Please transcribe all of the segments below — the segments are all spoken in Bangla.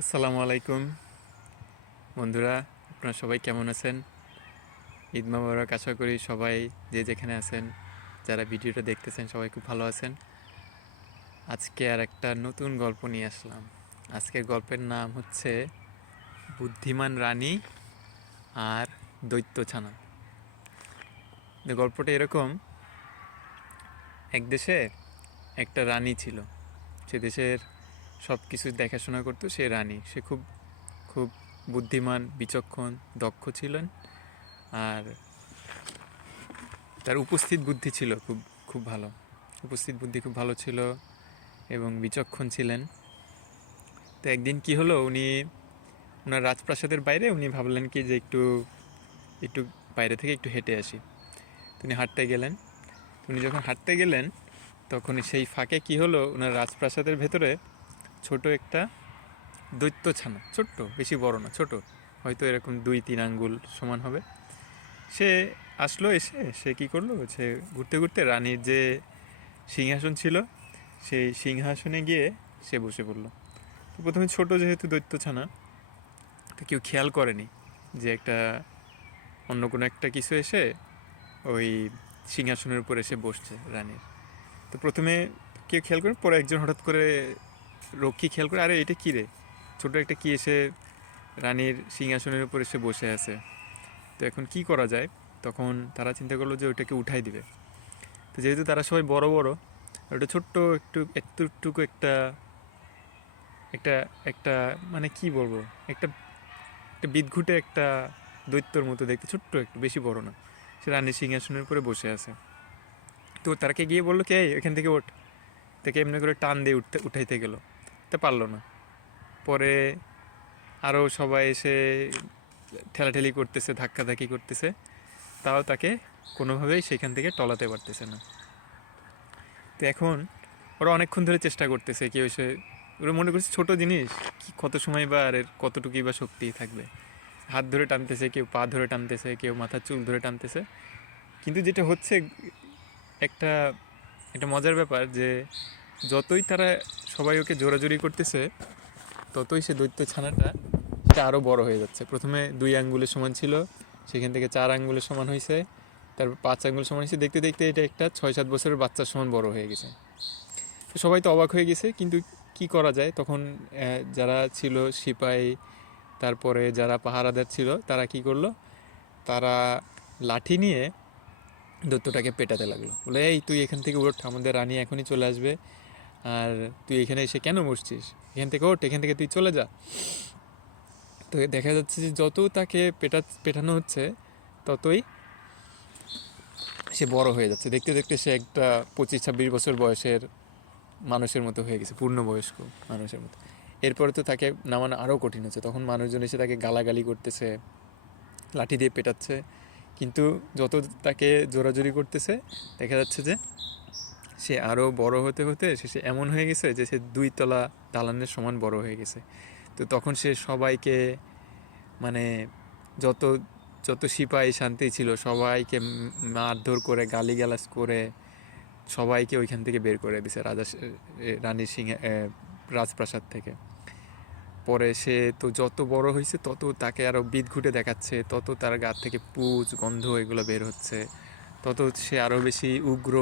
আসসালামু আলাইকুম বন্ধুরা, আপনারা সবাই কেমন আছেন? ঈদ মোবারক। আশা করি সবাই যে যেখানে আছেন, যারা ভিডিওটা দেখতেছেন, সবাই খুব ভালো আছেন। আজকে আর একটা নতুন গল্প নিয়ে আসলাম। আজকের গল্পের নাম হচ্ছে বুদ্ধিমান রানী আর দৈত্য ছানা। গল্পটা এরকম: এক দেশে একটা রানী ছিল। সে দেশের সব কিছু দেখাশোনা করতো। সে রানী, সে খুব খুব বুদ্ধিমান, বিচক্ষণ, দক্ষ ছিলেন। আর তার উপস্থিত বুদ্ধি ছিল খুব খুব ভালো। উপস্থিত বুদ্ধি খুব ভালো ছিল এবং বিচক্ষণ ছিলেন। তো একদিন কি হলো, ওনার রাজপ্রাসাদের বাইরে উনি ভাবলেন কি যে একটু একটু বাইরে থেকে একটু হেঁটে আসি। তো উনি হাঁটতে গেলেন। উনি যখন হাঁটতে গেলেন, তখন সেই ফাঁকে কি হলো, ওনার রাজপ্রাসাদের ভেতরে ছোট একটা দৈত্য ছানা, ছোট্ট, বেশি বড় না, ছোট, হয়তো এরকম 2-3 আঙ্গুল সমান হবে। সে আসলো, এসে সে কি করলো, সে ঘুরতে ঘুরতে রানীর যে সিংহাসন ছিল সেই সিংহাসনে গিয়ে সে বসে পড়লো। তো প্রথমে ছোট যেহেতু দৈত্যছানা, তো কেউ খেয়াল করেনি যে একটা অন্য কোনো একটা কিছু এসে ওই সিংহাসনের উপর এসে বসছে রানীর। তো প্রথমে কেউ খেয়াল করে, পরে একজন হঠাৎ করে রক্ষী খেয়াল করে, আরে এটা কী রে, ছোট একটা কী এসে রানীর সিংহাসনের উপর এসে বসে আছে। তো এখন কি করা যায়? তখন তারা চিন্তা করলো যে ওইটাকে উঠাই দিবে। তো যেহেতু তারা সবাই বড় বড়, ওটা ছোট্ট একটু এতটুকু একটা একটা একটা মানে কি বলবো, একটা একটা বিদঘুটে একটা দৈত্যর মতো দেখতে, ছোট্ট, একটু বেশি বড় না। সে রানীর সিংহাসনের উপরে বসে আছে। তো তারাকে গিয়ে বললো, কে এখান থেকে ওঠ। তাকে এমনি করে টান দিয়ে উঠাইতে গেল, তা পারলো না। পরে আরও সবাই এসে ঠেলাঠেলি করতেছে, ধাক্কাধাক্কি করতেছে, তাও তাকে কোনোভাবেই সেখান থেকে টলাতে পারতেছে না। তো এখন ওরা অনেকক্ষণ ধরে চেষ্টা করতেছে, কেউ এসে, ওরা মনে করছে ছোট জিনিস, কি কত সময় বা আর এর কতটুকুই বা শক্তি থাকবে। হাত ধরে টানতেছে, কেউ পা ধরে টানতেছে, কেউ মাথার চুল ধরে টানতেছে। কিন্তু যেটা হচ্ছে, একটা একটা মজার ব্যাপার যে যতই তারা সবাই ওকে জোরাজুরি করতেছে, ততই সে দৈত্য ছানাটা সেটা আরও বড় হয়ে যাচ্ছে। প্রথমে 2 আঙ্গুলের সমান ছিল, সেখান থেকে 4 আঙ্গুলের সমান হয়েছে, তারপর 5 আঙ্গুল সমান হয়েছে। দেখতে দেখতে এটা একটা 6-7 বছরের বাচ্চার সমান বড় হয়ে গেছে। তো সবাই তো অবাক হয়ে গেছে, কিন্তু কি করা যায় তখন? যারা ছিল সিপাহি, তারপরে যারা পাহারাদার ছিল, তারা কি করলো, তারা লাঠি নিয়ে দৈত্যটাকে পেটাতে লাগলো। বলে, এই তুই এখান থেকে ওঠ, আমাদের রানী এখনই চলে আসবে, আর তুই এখানে এসে কেন বসছিস? এখান থেকে ওঠ, এখান থেকে তুই চলে যা। তো দেখা যাচ্ছে যে যত তাকে পেটানো হচ্ছে, ততই সে বড় হয়ে যাচ্ছে। দেখতে দেখতে সে একটা 25-26 বছর বয়সের মানুষের মতো হয়ে গেছে, পূর্ণবয়স্ক মানুষের মতো। এরপরে তো তাকে নামানো আরও কঠিন হচ্ছে। তখন মানুষজন এসে তাকে গালাগালি করতেছে, লাঠি দিয়ে পেটাচ্ছে। কিন্তু যত তাকে জোরাজুরি করতেছে, দেখা যাচ্ছে যে সে আরও বড় হতে হতে শেষে এমন হয়ে গেছে যে সে 2 তলা দালানের সমান বড় হয়ে গেছে। তো তখন সে সবাইকে, মানে যত যত সিপাহি শান্তি ছিল সবাইকে মারধর করে, গালিগালাজ করে সবাইকে ওইখান থেকে বের করে দিছে, রানীর রাজপ্রাসাদ থেকে। পরে সে তো যত বড় হয়েছে, তত তাকে আরও বিদঘুটে দেখাচ্ছে, তত তার গা থেকে পুজ, গন্ধ এগুলো বের হচ্ছে, তত সে আরও বেশি উগ্র,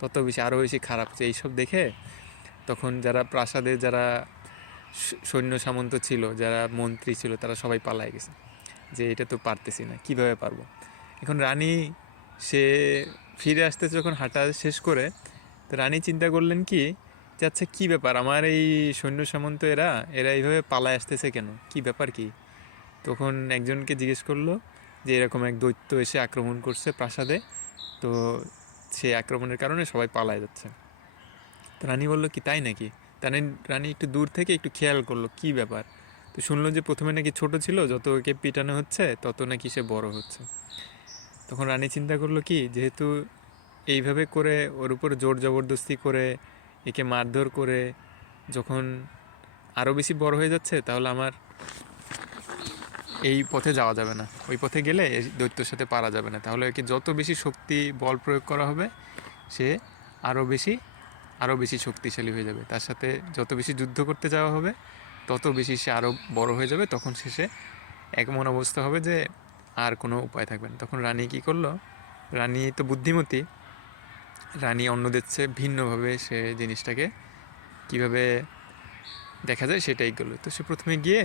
তত বেশি আরও বেশি খারাপ হচ্ছে। এইসব দেখে তখন যারা প্রাসাদে, যারা সৈন্য সামন্ত ছিল, যারা মন্ত্রী ছিল, তারা সবাই পালায় গেছে যে এটা তো পারতেছি না, কীভাবে পারবো। এখন রানী, সে ফিরে আসতে যখন হাঁটা শেষ করে, তো রানী চিন্তা করলেন কি, যে আচ্ছা কী ব্যাপার, আমার এই সৈন্য সামন্ত এরা এরা এইভাবে পালায় আসতেছে কেন, কি ব্যাপার কি? তখন একজনকে জিজ্ঞেস করলো যে এরকম এক দৈত্য এসে আক্রমণ করছে প্রাসাদে, তো সেই আক্রমণের কারণে সবাই পালায় যাচ্ছে। তো রানী বললো, কি তাই নাকি? তাই রানী একটু দূর থেকে একটু খেয়াল করলো কি ব্যাপার। তো শুনলো যে প্রথমে নাকি ছোট ছিল, যত ওকে পিটানো হচ্ছে তত নাকি সে বড় হচ্ছে। তখন রানী চিন্তা করলো কি, যেহেতু এইভাবে করে ওর উপর জোর জবরদস্তি করে, একে মারধর করে যখন আরও বেশি বড় হয়ে যাচ্ছে, তাহলে আমার এই পথে যাওয়া যাবে না। ওই পথে গেলে এই দৈত্যের সাথে পারা যাবে না। তাহলে একে যত বেশি শক্তি বল প্রয়োগ করা হবে, সে আরও বেশি আরও বেশি শক্তিশালী হয়ে যাবে। তার সাথে যত বেশি যুদ্ধ করতে যাওয়া হবে, তত বেশি সে আরও বড় হয়ে যাবে, তখন শেষে এমন অবস্থা হবে যে আর কোনো উপায় থাকবে না। তখন রানী কী করলো, রানী তো বুদ্ধিমতী, রানী অন্যদের চেয়ে ভিন্নভাবে সে জিনিসটাকে কীভাবে দেখা যায় সেটাই করলো। তো সে প্রথমে গিয়ে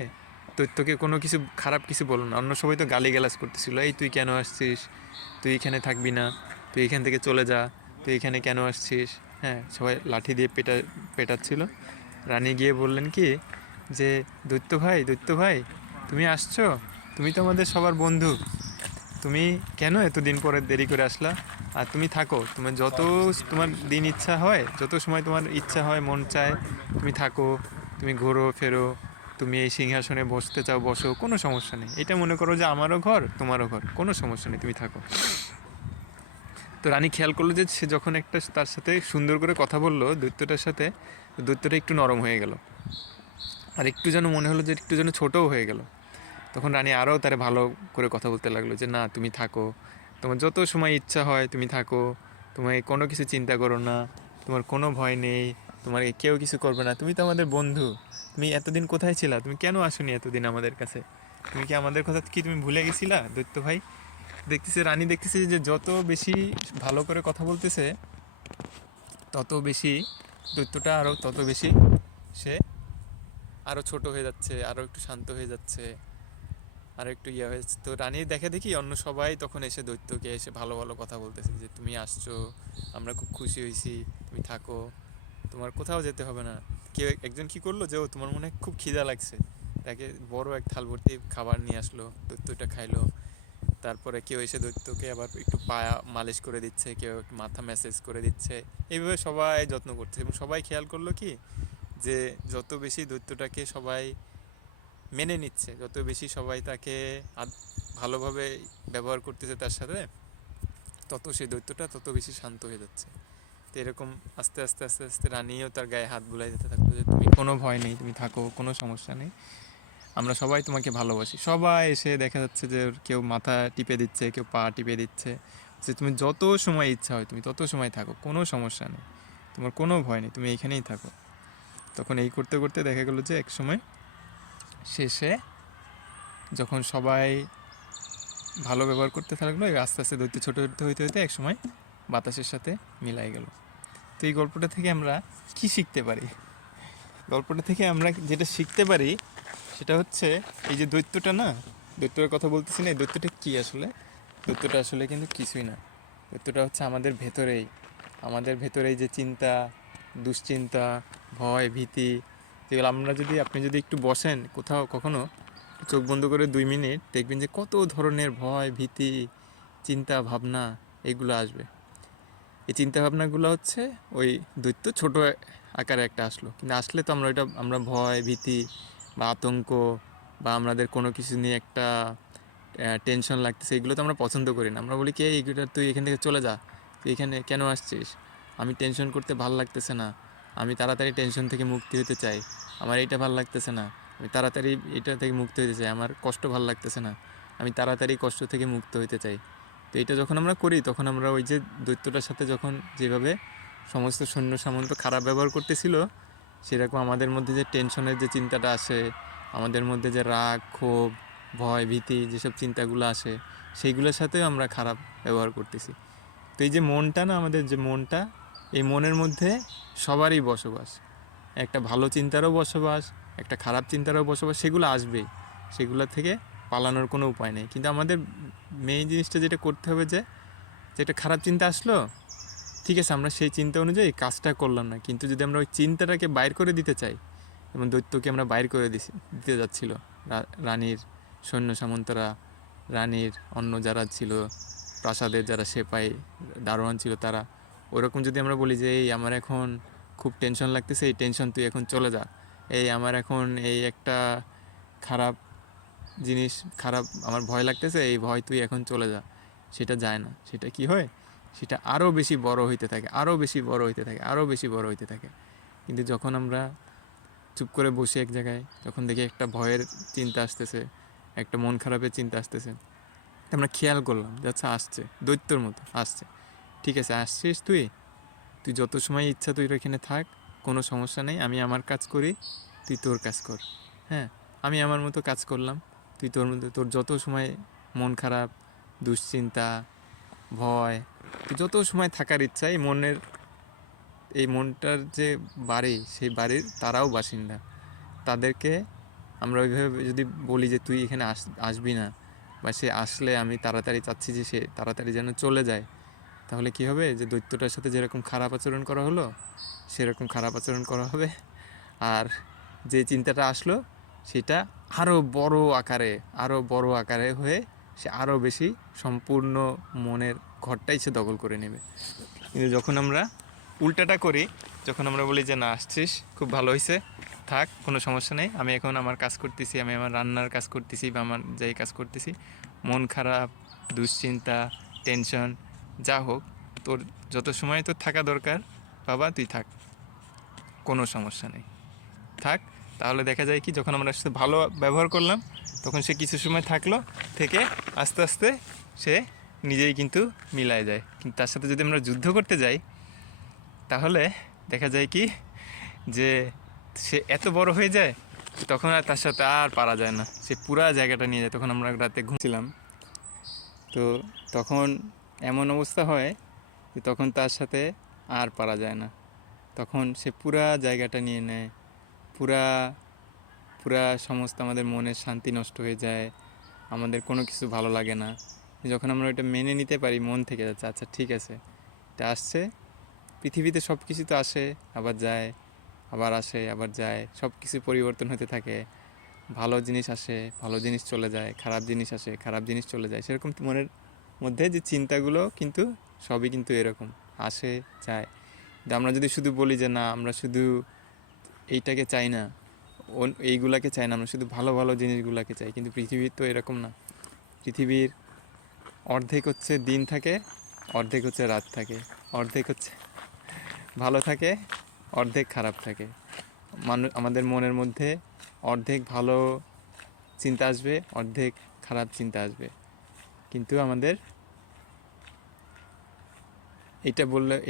দৈত্যকে কোনো কিছু খারাপ কিছু বললো না। অন্য সবাই তো গালিগালাজ করতেছিল, এই তুই কেন আসছিস, তুই এখানে থাকবি না, তুই এখান থেকে চলে যা, তুই এখানে কেন আসছিস, হ্যাঁ সবাই লাঠি দিয়ে পেটাচ্ছিল। রানী গিয়ে বললেন কি যে দৈত্য ভাই তুমি আসছো, তুমি তো আমাদের সবার বন্ধু, তুমি কেন এতদিন পরে দেরি করে আসলা, আর তুমি থাকো, তোমার যত তোমার দিন ইচ্ছা হয়, যত সময় তোমার ইচ্ছা হয় মন চায় তুমি থাকো, তুমি ঘোরো ফেরো, তুমি এই সিংহাসনে বসতে চাও বসো, কোনো সমস্যা নেই, এটা মনে করো যে আমারও ঘর তোমারও ঘর, কোনো সমস্যা নেই, তুমি থাকো। তো রানী খেয়াল করলো যে সে যখন একটা তার সাথে সুন্দর করে কথা বললো দৈত্যটার সাথে, দৈত্যটা একটু নরম হয়ে গেল, আর একটু যেন মনে হলো যে একটু যেন ছোটও হয়ে গেল। তখন রানী আরও তারে ভালো করে কথা বলতে লাগলো যে না তুমি থাকো, তোমার যত সময় ইচ্ছা হয় তুমি থাকো, তোমায় কোনো কিছু চিন্তা করো না, তোমার কোনো ভয় নেই, তোমার কেউ কিছু করবে না, তুমি তো আমাদের বন্ধু, তুমি এতদিন কোথায় ছিলা, তুমি কেন আসোনি এতদিন আমাদের কাছে, তুমি কি আমাদের কথা কি তুমি ভুলে গেছিলা দৈত্য ভাই। দেখতেছে রানী, দেখতেছে যে যত বেশি ভালো করে কথা বলতেছে তত বেশি দৈত্যটা আরও তত বেশি সে আরও ছোট হয়ে যাচ্ছে, আরও একটু শান্ত হয়ে যাচ্ছে, আর একটু ইয়ে হয়েছে। তো রানী দেখে দেখি অন্য সবাই তখন এসে দৈত্যকে এসে ভালো ভালো কথা বলতেছে যে তুমি আসছো, আমরা খুব খুশি হয়েছি, তুমি থাকো, তোমার কোথাও যেতে হবে না। কেউ একজন কি করলো যে ও তোমার মনে হয় খুব খিদা লাগছে, তাকে বড় এক থাল ভর্তি খাবার নিয়ে আসলো, দৈত্যটা খাইলো। তারপরে কেউ এসে দৈত্যকে আবার একটু পায়া মালিশ করে দিচ্ছে, কেউ একটু মাথা ম্যাসেজ করে দিচ্ছে, এইভাবে সবাই যত্ন করছে। এবং সবাই খেয়াল করলো কি যে যত বেশি দৈত্যটাকে সবাই মেনে নিচ্ছে, যত বেশি সবাই তাকে ভালোভাবে ব্যবহার করতেছে তার সাথে, তত সেই দৈত্যটা তত বেশি শান্ত হয়ে যাচ্ছে। তো এরকম আস্তে আস্তে আস্তে আস্তে রানীও তার গায়ে হাত বুলাই দিতে থাকতো যে তুমি কোনো ভয় নেই, তুমি থাকো, কোনো সমস্যা নেই, আমরা সবাই তোমাকে ভালোবাসি। সবাই এসে দেখা যাচ্ছে যে কেউ মাথা টিপে দিচ্ছে, কেউ পা টিপে দিচ্ছে, যে তুমি যত সময় ইচ্ছা হয় তুমি তত সময় থাকো, কোনো সমস্যা নেই, তোমার কোনো ভয় নেই, তুমি এইখানেই থাকো। তখন এই করতে করতে দেখা গেলো যে এক সময় শেষে যখন সবাই ভালো ব্যবহার করতে থাকলো, আস্তে আস্তে দৈত্য ছোটো হইতে হইতে হইতে এক সময় বাতাসের সাথে মিলাই গেল। তো এই গল্পটা থেকে আমরা কি শিখতে পারি? গল্পটা থেকে আমরা যেটা শিখতে পারি সেটা হচ্ছে এই যে দৈত্যটা না, দৈত্যটার কথা বলতেছি না, এই দৈত্যটা কী আসলে, দৈত্যটা আসলে কিন্তু কিছুই না। দৈত্যটা হচ্ছে আমাদের ভেতরেই যে চিন্তা, দুশ্চিন্তা, ভয়, ভীতি, যেগুলো আমরা যদি আপনি যদি একটু বসেন কোথাও কখনো, চোখ বন্ধ করে 2 মিনিট দেখবেন যে কত ধরনের ভয়, ভীতি, চিন্তা ভাবনা এগুলো আসবে। এই চিন্তা ভাবনাগুলো হচ্ছে ওই দৈত্য ছোট আকারে একটা আসলো, কিন্তু আসলে তো আমরা ভয়, ভীতি বা আতঙ্ক বা আমাদের কোনো কিছু নিয়ে একটা টেনশন লাগতেছে, এগুলো তো আমরা পছন্দ করি না। আমরা বলি কি এইগুলো তুই এখান থেকে চলে যা, তুই এখানে কেন আসছিস, আমি টেনশন করতে ভাল লাগতেছে না, আমি তাড়াতাড়ি টেনশন থেকে মুক্তি হতে চাই, আমার এইটা ভাল লাগতেছে না, আমি তাড়াতাড়ি এটা থেকে মুক্ত হতে চাই, আমার কষ্ট ভাল লাগতেছে না, আমি তাড়াতাড়ি কষ্ট থেকে মুক্ত হতে চাই। তো এটা যখন আমরা করি তখন আমরা ওই যে দৈত্যটার সাথে যখন যেভাবে সমস্ত সৈন্য সামন্ত খারাপ ব্যবহার করতেছিল, সেরকম আমাদের মধ্যে যে টেনশনের যে চিন্তাটা আসে, আমাদের মধ্যে যে রাগ, ক্ষোভ, ভয়, ভীতি যেসব চিন্তাগুলো আসে, সেইগুলোর সাথেও আমরা খারাপ ব্যবহার করতেছি। তো এই যে মনটা না, আমাদের যে মনটা, এই মনের মধ্যে সবারই বসবাস, একটা ভালো চিন্তারও বসবাস, একটা খারাপ চিন্তারও বসবাস, সেগুলো আসবেই, সেগুলো থেকে পালানোর কোনো উপায় নেই। কিন্তু আমাদের মেইন জিনিসটা যেটা করতে হবে যে যেটা খারাপ চিন্তা আসলো, ঠিক আছে আমরা সেই চিন্তা অনুযায়ী কাজটা করলাম না, কিন্তু যদি আমরা ওই চিন্তাটাকে বাইর করে দিতে চাই, এবং দৈত্যকে আমরা বাইর করে দিতে যাচ্ছিল রানীর সৈন্য সামন্তরা, রানীর অন্য যারা ছিল, প্রাসাদের যারা সেপাই দারোয়ান ছিল তারা, ওরকম যদি আমরা বলি যে এই আমার এখন খুব টেনশন লাগতেছে, এই টেনশন তুই এখন চলে যা, এই আমার এখন এই একটা খারাপ জিনিস, খারাপ আমার ভয় লাগতেছে, এই ভয় তুই এখন চলে যা, সেটা যায় না। সেটা কি হয়, সেটা আরও বেশি বড় হইতে থাকে, আরও বেশি বড় হইতে থাকে, আরও বেশি বড় হইতে থাকে। কিন্তু যখন আমরা চুপ করে বসে এক জায়গায়, যখন দেখি একটা ভয়ের চিন্তা আসতেছে, একটা মন খারাপের চিন্তা আসতেছে, আমরা খেয়াল করলাম যে আচ্ছা আসছে, দৈত্যর মতো আসছে, ঠিক আছে আসছিস তুই, তুই যত সময় ইচ্ছা তুই এখানে থাক, কোনো সমস্যা নেই, আমি আমার কাজ করি, তুই তোর কাজ কর। হ্যাঁ, আমি আমার মতো কাজ করলাম, তুই তোর মধ্যে তোর যত সময় মন খারাপ, দুশ্চিন্তা, ভয়, তুই যত সময় থাকার ইচ্ছা, এই মনটার যে বাড়ি, সেই বাড়ির তারাও বাসিন্দা। তাদেরকে আমরা ওইভাবে যদি বলি যে তুই এখানে আসবি না, বা সে আসলে আমি তাড়াতাড়ি চাচ্ছি যে সে তাড়াতাড়ি যেন চলে যায়, তাহলে কি হবে? যে দৈত্যটার সাথে যেরকম খারাপ আচরণ করা হলো, সেরকম খারাপ আচরণ করা হবে। আর যে চিন্তাটা আসলো, সেটা আরও বড় আকারে হয়ে সে আরও বেশি সম্পূর্ণ মনের ঘরটাই সে দখল করে নেবে। কিন্তু যখন আমরা উল্টাটা করি, যখন আমরা বলি যে না, আসছিস, খুব ভালো হয়েছে, থাক, কোনো সমস্যা নেই, আমি এখন আমার কাজ করতেছি, আমি আমার রান্নার কাজ করতেছি বা আমার যাই কাজ করতেছি, মন খারাপ, দুশ্চিন্তা, টেনশন যা হোক, তোর যত সময় তোর থাকা দরকার বাবা, তুই থাক, কোনো সমস্যা নেই, থাক। তাহলে দেখা যায় কি, যখন আমরা সাথে ভালো ব্যবহার করলাম, তখন সে কিছু সময় থাকলো, থেকে আস্তে আস্তে সে নিজেই কিন্তু মিলায় যায়। কিন্তু তার সাথে যদি আমরা যুদ্ধ করতে যাই, তাহলে দেখা যায় কি, যে সে এত বড় হয়ে যায়, তখন আর তার সাথে আর পারা যায় না, সে পুরা জায়গাটা নিয়ে যায়। তখন আমরা রাতে ঘুমছিলাম, তো তখন এমন অবস্থা হয় যে তখন তার সাথে আর পারা যায় না, তখন সে পুরা জায়গাটা নিয়ে নেয়, পুরা পুরা সমস্ত আমাদের মনের শান্তি নষ্ট হয়ে যায়, আমাদের কোনো কিছু ভালো লাগে না। যখন আমরা ওইটা মেনে নিতে পারি মন থেকে, যাচ্ছে আচ্ছা ঠিক আছে, এটা আসছে, পৃথিবীতে সব কিছু তো আসে আবার যায়, আবার আসে আবার যায়, সব কিছু পরিবর্তন হতে থাকে, ভালো জিনিস আসে, ভালো জিনিস চলে যায়, খারাপ জিনিস আসে, খারাপ জিনিস চলে যায়। সেরকম মনের মধ্যে যে চিন্তাগুলো কিন্তু সবই কিন্তু এরকম আসে, যায়। কিন্তু আমরা যদি শুধু বলি যে না, আমরা শুধু এইটাকে চাই না, এইগুলাকে চাই না, আমরা শুধু ভালো ভালো জিনিসগুলোকে চাই, কিন্তু পৃথিবীর তো এরকম না। পৃথিবীর অর্ধেক হচ্ছে দিন থাকে, অর্ধেক হচ্ছে রাত থাকে, অর্ধেক হচ্ছে ভালো থাকে, অর্ধেক খারাপ থাকে। আমাদের মনের মধ্যে অর্ধেক ভালো চিন্তা আসবে, অর্ধেক খারাপ চিন্তা আসবে। কিন্তু আমাদের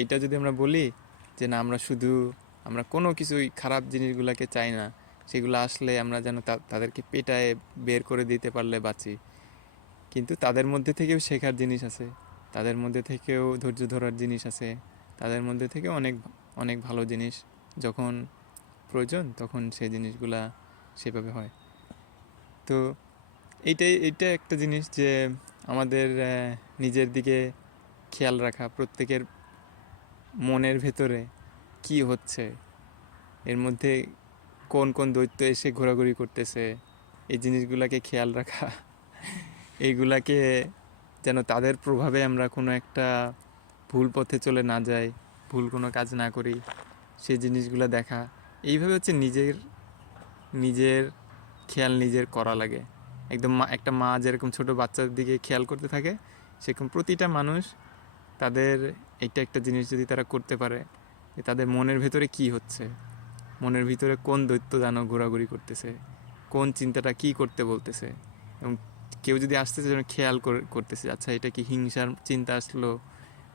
এইটা যদি আমরা বলি যে না, আমরা কোনো কিছুই খারাপ জিনিসগুলোকে চাই না, সেগুলো আসলে আমরা যেন তাদেরকে পেটায় বের করে দিতে পারলে বাঁচি। কিন্তু তাদের মধ্যে থেকেও শেখার জিনিস আছে, তাদের মধ্যে থেকেও ধৈর্য ধরার জিনিস আছে, তাদের মধ্যে থেকেও অনেক অনেক ভালো জিনিস যখন প্রয়োজন, তখন সেই জিনিসগুলা সেভাবে হয়। তো এইটা একটা জিনিস যে আমাদের নিজের দিকে খেয়াল রাখা, প্রত্যেকের মনের ভেতরে কি হচ্ছে, এর মধ্যে কোন কোন দৈত্য এসে ঘোরাঘুরি করতেছে, এই জিনিসগুলোকে খেয়াল রাখা, এইগুলাকে যেন তাদের প্রভাবে আমরা কোনো একটা ভুল পথে চলে না যাই, ভুল কোনো কাজ না করি, সেই জিনিসগুলো দেখা। এইভাবে হচ্ছে নিজের নিজের খেয়াল নিজের করা লাগে। একদম একটা মা যেরকম ছোট বাচ্চার দিকে খেয়াল করতে থাকে, সেরকম প্রতিটা মানুষ তাদের একটা একটা জিনিস যদি তারা করতে পারে, যে তাদের মনের ভেতরে কি হচ্ছে, মনের ভিতরে কোন দৈত্য যেন ঘোরাঘুরি করতেছে, কোন চিন্তাটা কি করতে বলতেছে, এবং কেউ যদি আসতেছে যেন খেয়াল করতেছে, আচ্ছা এটা কি হিংসার চিন্তা আসলো,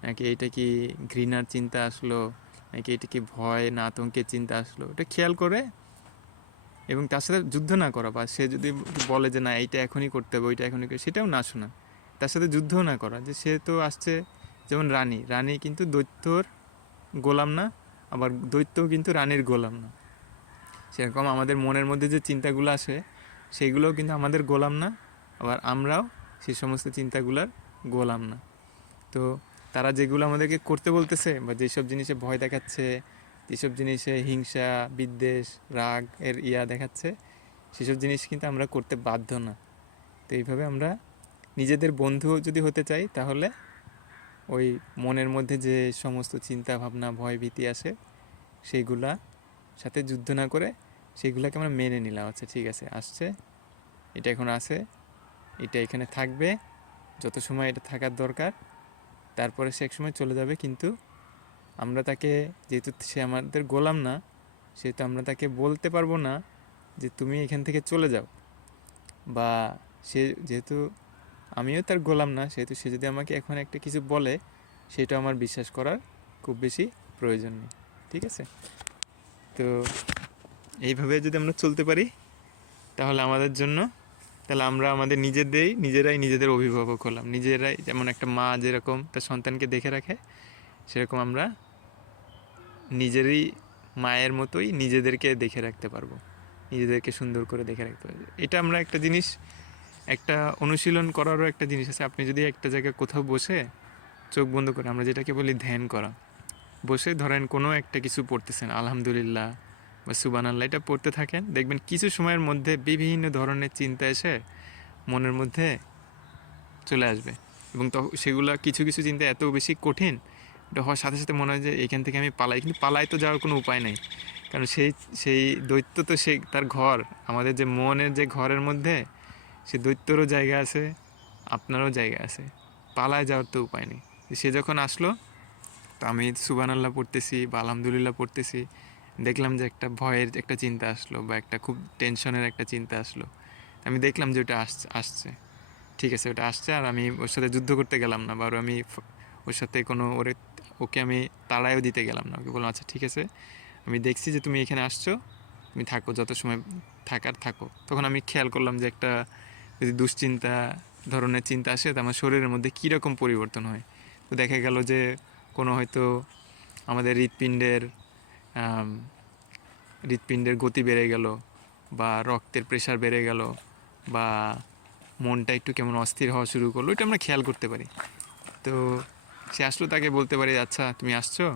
নাকি এটা কি ঘৃণার চিন্তা আসলো, নাকি এটা কি ভয় না আতঙ্কের চিন্তা আসলো, এটা খেয়াল করে, এবং তার সাথে যুদ্ধ না করা, বা সে যদি বলে যে না এইটা এখনই করতে হবে, ওইটা এখনই করে, সেটাও না শোনা, তার সাথে যুদ্ধও না করা, যে সে তো আসছে। যেমন রানী কিন্তু দৈত্যর গোলাম না, আবার দৈত্যও কিন্তু রানীর গোলাম না। সেরকম আমাদের মনের মধ্যে যে চিন্তাগুলো আসে, সেইগুলোও কিন্তু আমাদের গোলাম না, আবার আমরাও সেই সমস্ত চিন্তাগুলোর গোলাম না। তো তারা যেগুলো আমাদেরকে করতে বলতেছে, বা যেসব জিনিসে ভয় দেখাচ্ছে, যেসব জিনিসে হিংসা, বিদ্বেষ, রাগ এর দেখাচ্ছে, সেসব জিনিস কিন্তু আমরা করতে বাধ্য না। তো এইভাবে আমরা নিজেদের বন্ধু যদি হতে চাই, তাহলে ওই মনের মধ্যে যে সমস্ত চিন্তা ভাবনা, ভয় ভীতি আসে, সেইগুলা সাথে যুদ্ধ না করে সেইগুলোকে আমরা মেনে নিলাম, আচ্ছা ঠিক আছে, আসছে, এটা এখন আছে, এটা এখানে থাকবে যত সময় এটা থাকার দরকার, তারপরে সে এক সময় চলে যাবে। কিন্তু আমরা তাকে, যেহেতু সে আমাদের গোলাম না, সেহেতু আমরা তাকে বলতে পারবো না যে তুমি এখান থেকে চলে যাও, বা সে যেহেতু আমিও তার গোলাম না, সেহেতু সে যদি আমাকে এখন একটা কিছু বলে, সেটা আমার বিশ্বাস করার খুব বেশি প্রয়োজন নেই। ঠিক আছে? তো এইভাবে যদি আমরা চলতে পারি, তাহলে আমাদের জন্য, তাহলে আমরা আমাদের নিজেরাই নিজেদের অভিভাবক হলাম। নিজেরাই, যেমন একটা মা যেরকম তার সন্তানকে দেখে রাখে, সেরকম আমরা নিজেরই মায়ের মতোই নিজেদেরকে দেখে রাখতে পারবো, নিজেদেরকে সুন্দর করে দেখে রাখতে পারবো। এটা আমরা একটা জিনিস, একটা অনুশীলন করারও একটা জিনিস আছে। আপনি যদি একটা জায়গায় কোথাও বসে চোখ বন্ধ করে, আমরা যেটাকে বলি ধ্যান করা, বসে ধরেন কোনো একটা কিছু পড়তেছেন, আলহামদুলিল্লাহ বা সুবহানাল্লাহ, এটা পড়তে থাকেন, দেখবেন কিছু সময়ের মধ্যে বিভিন্ন ধরনের চিন্তা এসে মনের মধ্যে চলে আসবে। এবং সেগুলো কিছু কিছু চিন্তা এত বেশি কঠিন, এটা হওয়ার সাথে সাথে মনে হয় যে এখান থেকে আমি পালাই, কিন্তু পালাই তো যাওয়ার কোনো উপায় নেই। কারণ সেই সেই দৈত্য তো সে তার ঘর, আমাদের যে মনের যে ঘরের মধ্যে সে দৈত্যরও জায়গা আছে, আপনারও জায়গা আছে, পালায় যাওয়ার তো উপায় নেই। সে যখন আসলো, তো আমি সুবহানাল্লাহ পড়তেছি বা আলহামদুলিল্লাহ পড়তেছি, দেখলাম যে একটা ভয়ের একটা চিন্তা আসলো বা একটা খুব টেনশনের একটা চিন্তা আসলো। আমি দেখলাম যে ওটা আসছে, ঠিক আছে ওটা আসছে, আর আমি ওর সাথে যুদ্ধ করতে গেলাম না, বা আমি ওর সাথে কোনো ওকে আমি তাড়াইও দিতে গেলাম না। ওকে বললাম আচ্ছা ঠিক আছে, আমি দেখছি যে তুমি এখানে আসছো, তুমি থাকো, যত সময় থাকার থাকো। তখন আমি খেয়াল করলাম যে একটা যদি দুশ্চিন্তা ধরনের চিন্তা আসে, তো আমার শরীরের মধ্যে কীরকম পরিবর্তন হয়। তো দেখা গেল যে কোনো হয়তো আমাদের আম, হৃৎপিণ্ডের গতি বেড়ে গেল, বা রক্তের প্রেশার বেড়ে গেল, বা মনটা একটু কেমন অস্থির হওয়া শুরু করলো, এটা আমরা খেয়াল করতে পারি। তো সে আসলো, তাকে বলতে পারি আচ্ছা তুমি আসছো,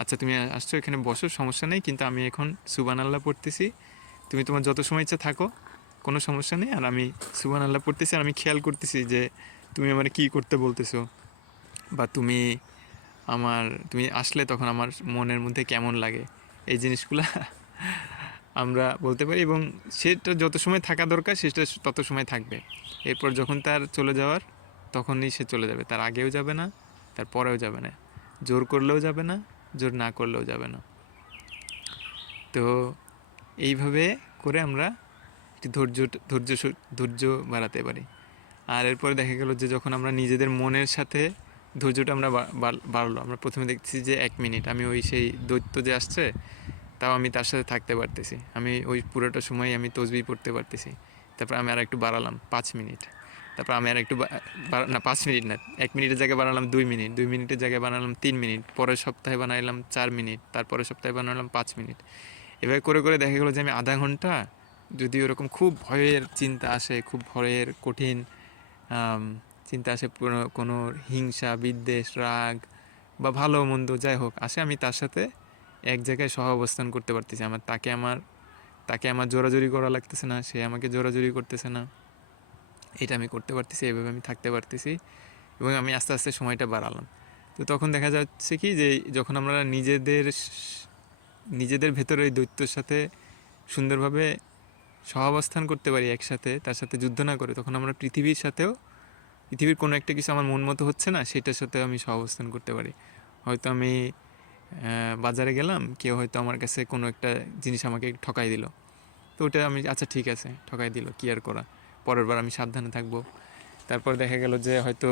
আচ্ছা তুমি আসছো, এখানে বসো, সমস্যা নেই, কিন্তু আমি এখন সুবহানাল্লাহ পড়তেছি, তুমি তোমার যত সময় ইচ্ছা থাকো, কোনো সমস্যা নেই। আর আমি সুবহানাল্লাহ পড়তেছি, আর আমি খেয়াল করতেছি যে তুমি আমার কী করতে বলতেছো, বা তুমি আসলে তখন আমার মনের মধ্যে কেমন লাগে, এই জিনিসগুলা আমরা বলতে পারি। এবং সেটা যত সময় থাকা দরকার সেটা তত সময় থাকবে। এরপর যখন তার চলে যাওয়ার, তখনই সে চলে যাবে, তার আগেও যাবে না, তার পরেও যাবে না, জোর করলেও যাবে না, জোর না করলেও যাবে না। তো এইভাবে করে আমরা একটু ধৈর্য বাড়াতে পারি। আর এরপরে দেখা গেল যে যখন আমরা নিজেদের মনের সাথে ধৈর্যটা আমরা বাড়লো, আমরা প্রথমে দেখছি যে 1 মিনিট আমি ওই সেই দৈত্য যে আসছে, তাও আমি তার সাথে থাকতে পারতেছি, আমি ওই পুরোটা সময় আমি তসবিহ পড়তে পারতেছি। তারপর আমি আর একটু বাড়ালাম 5 মিনিট, তারপর আমি আর একটু না 5 মিনিট না, 1 মিনিটের জায়গায় বানালাম 2 মিনিট, 2 মিনিটের জায়গায় বানালাম 3 মিনিট, পরের সপ্তাহে বানাইলাম 4 মিনিট, তারপরের সপ্তাহে বানালাম 5 মিনিট। এভাবে করে করে দেখা গেলো যে আমি আধা ঘন্টা, যদি ওরকম খুব ভয়ের চিন্তা আসে, খুব ভয়ের কঠিন আম, চিন্তা আসে, কোনো হিংসা বিদ্বেষ রাগ বা ভালো মন্দ যাই হোক আসে, আমি তার সাথে এক জায়গায় সহাবস্থান করতে পারতেছি। তাকে আমার জোরাজুরি করা লাগতেছে না, সে আমাকে জোরাজুরি করতেছে না, এটা আমি করতে পারতেছি, এভাবে আমি থাকতে পারতেছি। এবং আমি আস্তে আস্তে সময়টা বাড়ালাম। তো তখন দেখা যাচ্ছে কি যে যখন আমরা নিজেদের ভেতরে এই দৈত্যের সাথে সুন্দরভাবে সহাবস্থান করতে পারি একসাথে, তার সাথে যুদ্ধ না করে, তখন আমরা পৃথিবীর কোনো একটা কিছু আমার মন মতো হচ্ছে না, সেটার সাথে আমি সহাবস্থান করতে পারি। হয়তো আমি বাজারে গেলাম, কেউ হয়তো আমার কাছে কোনো একটা জিনিস আমাকে ঠকাই দিল, তো ওটা আমি আচ্ছা ঠিক আছে, ঠকাই দিল, কি আর করা, পরের বার আমি সাবধানে থাকবো। তারপর দেখা গেল যে হয়তো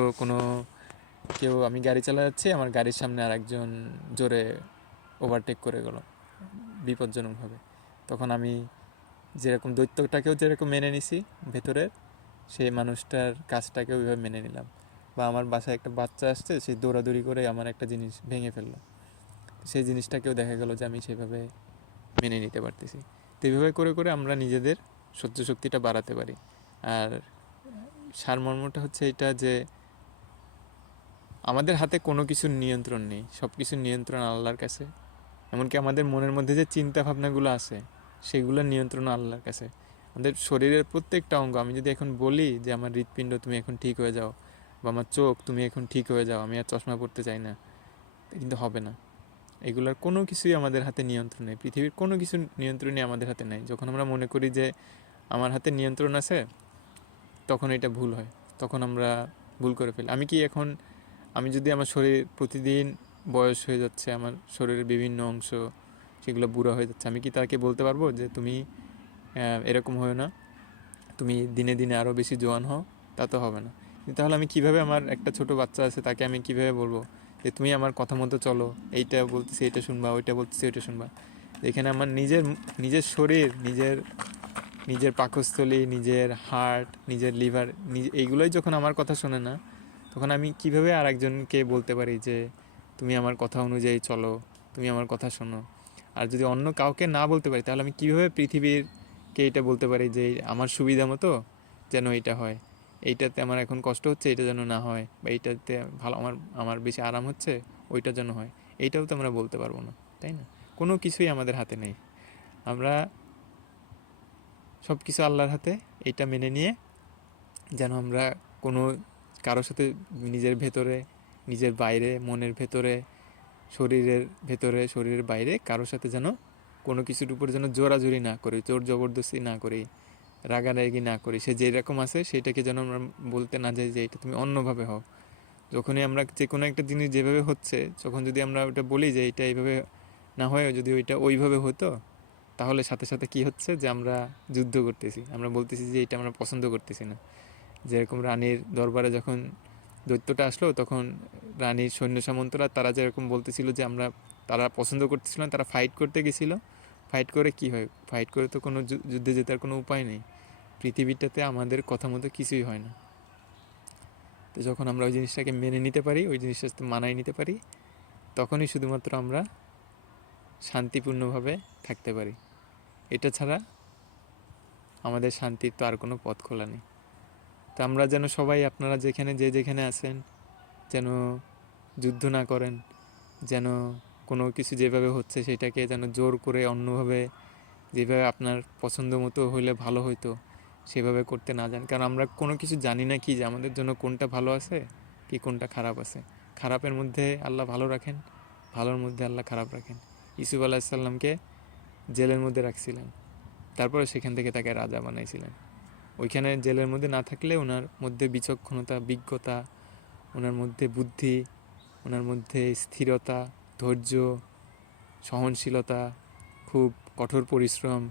আমি গাড়ি চালা যাচ্ছি, আমার গাড়ির সামনে আর একজন জোরে ওভারটেক করে গেল বিপজ্জনকভাবে, তখন আমি যেরকম দৈত্যটাকেও যেরকম মেনে নিছি ভেতরের, সেই মানুষটার কাজটাকেও ওইভাবে মেনে নিলাম। বা আমার বাসায় একটা বাচ্চা আসছে, সে দৌড়াদৌড়ি করে আমার একটা জিনিস ভেঙে ফেললো, সেই জিনিসটাকেও দেখা গেলো যে আমি সেভাবে মেনে নিতে পারতেছি। তো এইভাবে করে করে আমরা নিজেদের সহ্য শক্তিটা বাড়াতে পারি। আর সারমর্মটা হচ্ছে এটা যে আমাদের হাতে কোনো কিছুর নিয়ন্ত্রণ নেই, সব কিছুর নিয়ন্ত্রণ আল্লাহর কাছে। এমনকি আমাদের মনের মধ্যে যে চিন্তা ভাবনাগুলো আছে, সেগুলোর নিয়ন্ত্রণ আল্লাহর কাছে। আমাদের শরীরের প্রত্যেকটা অঙ্গ, আমি যদি এখন বলি যে আমার হৃৎপিণ্ড তুমি এখন ঠিক হয়ে যাও, বা আমার চোখ তুমি এখন ঠিক হয়ে যাও, আমি আর চশমা পড়তে চাই না, কিন্তু হবে না। এগুলোর কোনো কিছুই আমাদের হাতে নিয়ন্ত্রণ নেই, পৃথিবীর কোনো কিছু নিয়ন্ত্রণই আমাদের হাতে নেই। যখন আমরা মনে করি যে আমার হাতে নিয়ন্ত্রণ আছে, তখন এটা ভুল হয়, তখন আমরা ভুল করে ফেলি। আমি যদি আমার শরীর প্রতিদিন বয়স হয়ে যাচ্ছে, আমার শরীরের বিভিন্ন অংশ সেগুলো বুড়ো হয়ে যাচ্ছে, আমি কি তাকে বলতে পারবো যে তুমি এরকম হও না, তুমি দিনে দিনে আরও বেশি জোয়ান হও? তা তো হবে না। তাহলে আমি কিভাবে, আমার একটা ছোট বাচ্চা আছে, তাকে আমি কিভাবে বলবো যে তুমি আমার কথা মতো চলো, এইটা বলতেছি এইটা শুনবা, ওইটা বলতেছি ওইটা শুনবা? এখানে আমার নিজের নিজের শরীর, নিজের নিজের পাকস্থলী, নিজের হার্ট, নিজের লিভার, এইগুলোই যখন আমার কথা শোনে না, তখন আমি কিভাবে আর একজনকে বলতে পারি যে তুমি আমার কথা অনুযায়ী চলো, তুমি আমার কথা শোনো? আর যদি অন্য কাউকে না বলতে পারি, তাহলে আমি কিভাবে পৃথিবীরকে এটা বলতে পারি যে আমার সুবিধা মতো যেন এটা হয়, এইটাতে আমার এখন কষ্ট হচ্ছে, এটা যেন না হয়, বা এইটাতে ভালো আমার আমার বেশি আরাম হচ্ছে, ওইটা যেন হয়। এইটাও তো আমরা বলতে পারবো না, তাই না? কোনো কিছুই আমাদের হাতে নেই। আমরা সব কিছু আল্লাহর হাতে। এইটা মেনে নিয়ে যেন আমরা কোনো কারোর সাথে নিজের ভেতরে, নিজের বাইরে, মনের ভেতরে, শরীরের ভেতরে, শরীরের বাইরে কারোর সাথে যেন কোনো কিছুর উপর যেন জোরাজুরি না করি, জোর জবরদস্তি না করি, রাগারাগি না করি। সে যেরকম আছে সেটাকে যেন আমরা বলতে না যাই যে এটা তুমি অন্যভাবে হও। যখনই আমরা যে কোনো একটা জিনিস যেভাবে হচ্ছে, যখন যদি আমরা ওটা বলি যে এটা এইভাবে না হয়, যদি ওইটা ওইভাবে হতো, তাহলে সাথে সাথে কি হচ্ছে যে আমরা যুদ্ধ করতেছি, আমরা বলতেছি যে এটা আমরা পছন্দ করতেছি না। যেরকম রানীর দরবারে যখন দৈত্যটা আসলো, তখন রানীর সৈন্য সামন্তরা তারা যেরকম বলতেছিল যে আমরা, তারা পছন্দ করতেছিল না, তারা ফাইট করতে গেছিলো। ফাইট করে কি হয়? ফাইট করে তো কোনো যুদ্ধে জেতার কোনো উপায় নেই। পৃথিবীটাতে আমাদের কথা মতো কিছুই হয় না। তো যখন আমরা ওই জিনিসটাকে মেনে নিতে পারি, ওই জিনিসটার সাথে মানায় নিতে পারি, তখনই শুধুমাত্র আমরা শান্তিপূর্ণভাবে থাকতে পারি। এটা ছাড়া আমাদের শান্তির তো আর কোনো পথ খোলা নেই। তো আমরা যেন সবাই, আপনারা যেখানে আছেন, যেন যুদ্ধ না করেন, যেন কোনো কিছু যেভাবে হচ্ছে সেটাকে যেন জোর করে অন্যভাবে, যেভাবে আপনার পছন্দ মতো হইলে ভালো হইতো সেভাবে করতে না যান। কারণ আমরা কোনো কিছু জানি না কি যে আমাদের জন্য কোনটা ভালো আছে কি কোনটা খারাপ আছে। খারাপের মধ্যে আল্লাহ ভালো রাখেন, ভালোর মধ্যে আল্লাহ খারাপ রাখেন। ইউসুফ আলাহিসাল্লামকে জেলের মধ্যে রাখছিলেন, তারপরে সেখান থেকে তাকে রাজা বানাইছিলেন। ওইখানে জেলের মধ্যে না থাকলে ওনার মধ্যে বিচক্ষণতা, বিজ্ঞতা, ওনার মধ্যে বুদ্ধি, ওনার মধ্যে স্থিরতা, ধৈর্য, সহনশীলতা, খুব কঠোর পরিশ্রম,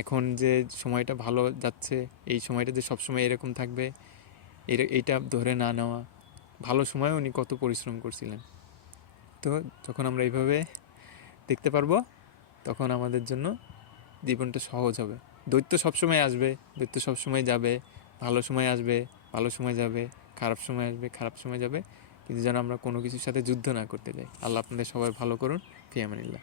এখন যে সময়টা ভালো যাচ্ছে এই সময়টা যে সবসময় এরকম থাকবে এইটা ধরে না নেওয়া, ভালো সময় উনি কত পরিশ্রম করছিলেন। তো যখন আমরা এইভাবে দেখতে পারবো, তখন আমাদের জন্য জীবনটা সহজ হবে। দৈত্য সবসময় আসবে, দৈত্য সবসময় যাবে, ভালো সময় আসবে, ভালো সময় যাবে, খারাপ সময় আসবে, খারাপ সময় যাবে, কিন্তু যেন আমরা কোনো কিছুর সাথে যুদ্ধ না করতে যাই। আল্লাহ আপনাদের সবাই ভালো করুন। ফি আমানিল্লাহ।